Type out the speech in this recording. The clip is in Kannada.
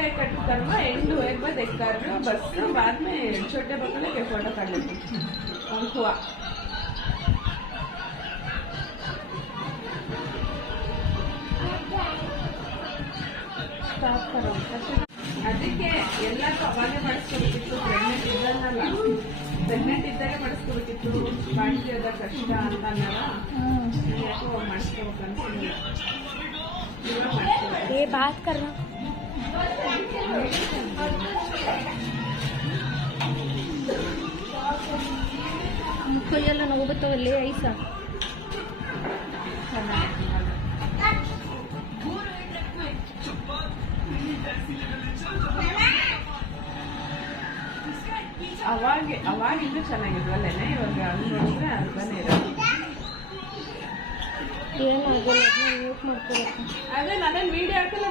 केक कट करवा एंड एक बार देख कर रहे हो बस बाद में छोटे बच्चों के फोटो कर लेते उनको स्टार्ट करो ಅದಕ್ಕೆ ಎಲ್ಲರೂ ಅವಾಗೇ ಮಾಡಿಸ್ಕೋಬೇಕಿತ್ತು ಪ್ರೆಗ್ನೆಂಟ್ ಇದ್ದಾಗ ಮಾಡಿಸ್ಕೋಬೇಕಿತ್ತು ಬಾಣಿಗೆ ಅದ ಕಷ್ಟ ಅಂತ ಯಾಕೋ ಮಾಡಿಸ್ಕೋಬೇಕಂತ ये बात करना मुझको नगो बताओ ले ऐसा ಅವಾಗಿಂದ ಚೆನ್ನಾಗಿದ್ವಲ್ಲೇನೆ ಇವಾಗ ನೋಡಿದ್ರೆ ಅರ್ಧನೇ ಇರೋದು ಏನಾಗಿಲ್ಲ ಮ್ಯೂಟ್ ಮಾಡ್ಕೊಬೇಕು ಅದೇ ನಾನೇನು ವಿಡಿಯೋ ಹಾಕಲ್ಲ